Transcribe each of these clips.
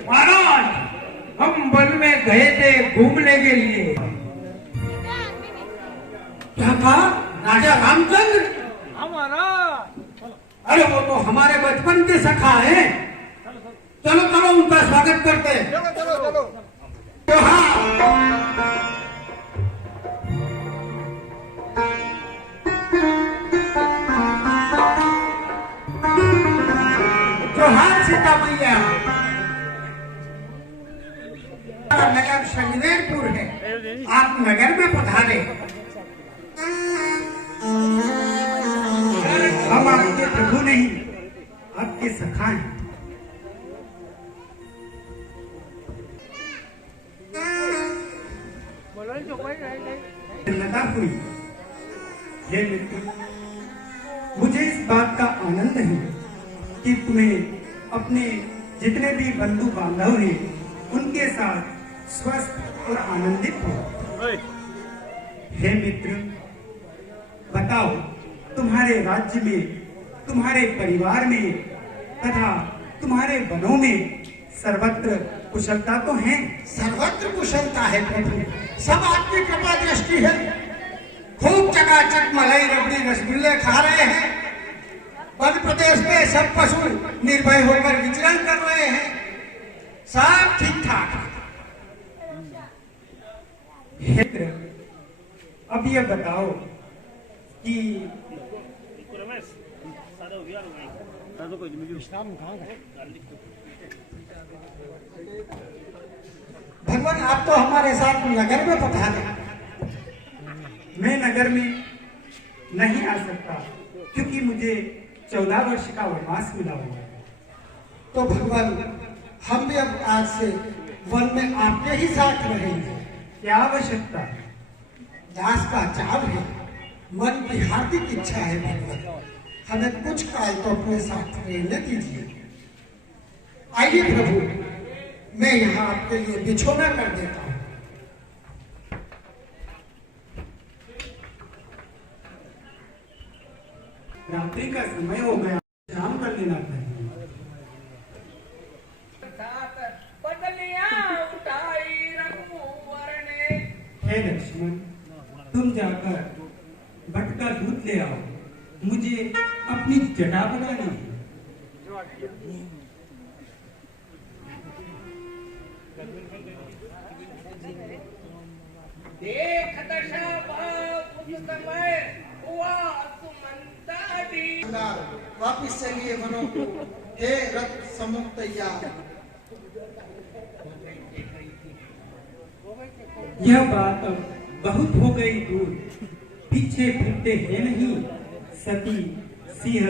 महाराज, हम वन में गए थे घूमने के लिए। क्या कहा? राजा रामचंद्र? हमारा अरे वो तो हमारे बचपन के सखा हैं। चलो चलो उनका स्वागत करते हैं। चलो चलो चलो। तो हाँ, जोहार सीता मैया। नगर शनिवेरपुर है, आप नगर में पधारे। हम आपके प्रभु नहीं, आपके सखा हैं। प्रसन्नता हुई। हे मित्र, मुझे इस बात का आनंद है कि तुम्हें अपने जितने भी बंधु बांधव हैं उनके साथ स्वस्थ और आनंदित हो। हे मित्र, बताओ, तुम्हारे राज्य में, तुम्हारे परिवार में तथा तुम्हारे वनों में सर्वत्र कुशलता तो है? सर्वत्र कुशलता है प्रभु, सब आपकी कृपा दृष्टि है। खूब चकाचक मलाई रबड़ी रसगुल्ले खा रहे हैं। मध्य प्रदेश में सब पशु निर्भय होकर विचरण कर रहे हैं। सब ठीक ठाक है। मित्र, अब ये बताओ कि भगवान, आप तो हमारे साथ नगर में पधारे। मैं नगर में नहीं आ सकता क्योंकि मुझे 14 वर्ष का वनवास मिला हुआ है। तो भगवान, हम भी अब आज से वन में आपके ही साथ रहेंगे। क्या आवश्यकता है? दास का चाव है, मन की हार्दिक इच्छा है। भगवान, हमें कुछ काल तो अपने साथ रहने दीजिए। आइए प्रभु, मैं यहाँ आपके लिए बिछोना कर देता हूँ। रात्रि का समय हो गया, शाम कर लेना चाहिए। हे लक्ष्मण, तुम जाकर भट का दूध ले आओ, मुझे अपनी जटा बनानी है। वापिस चलिए वनों को, हे रथ समूह तैयार। यह बात अब बहुत हो गई दूर, पीछे फिरते हैं नहीं सती, सिंह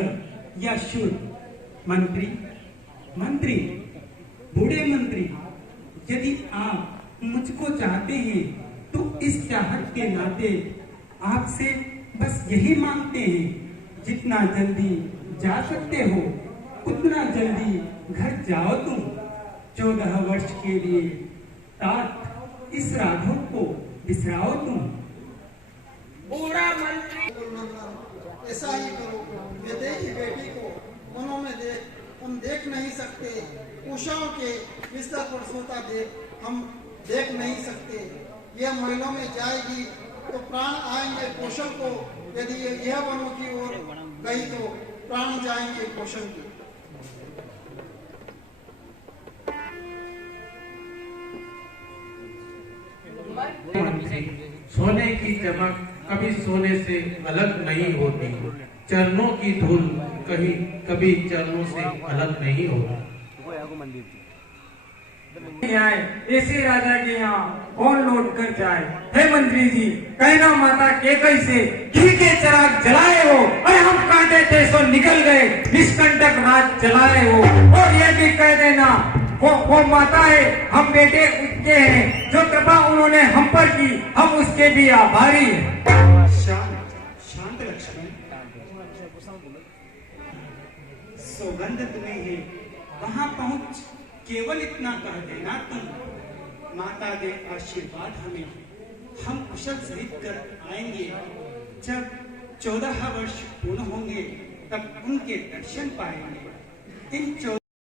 या शूर। मंत्री, मंत्री, बूढ़े मंत्री, यदि आप मुझको चाहते हैं तो इस चाहत के नाते आपसे बस यही मांगते हैं, जितना जल्दी जा सकते हो उतना जल्दी घर जाओ तुम। 14 वर्ष के लिए तात इस राघव को बिसराओ तुम। बूढ़ा मंत्री, ऐसा ही करो। विदेही बेटी को वनों में हम देख नहीं सकते, उषाओं के बिस्तर पर सोता हम देख नहीं सकते। यह महलों में जाएगी तो प्राण आएंगे पोषण को, यदि यह वनों की ओर गई तो प्राण जाएंगे पोषण की। सोने की चमक कभी सोने से अलग नहीं होती, चरणों की धूल कहीं कभी चरणों से अलग नहीं होती। ऐसे राजा के यहाँ कौन लौट कर जाए। हे मंत्री जी, कहना माता के कैसे घी के चिराग जलाए हो, अरे हम कांटे थे सो निकल गए, निष्कंटक राज जलाए हो। और ये भी कह देना, वो माता है, हम बेटे उसके हैं, जो कृपा उन्होंने हम पर की, हम उसके भी आभारी हैं। शांत शांत लक्ष्मण, सौगंध तुम्हें है, वहां पहुंच केवल इतना कह देना तुम, माता दे आशीर्वाद हमें, हम कुशल सहित कर आएंगे। जब 14 वर्ष पूर्ण होंगे तब उनके दर्शन पाएंगे। इन 14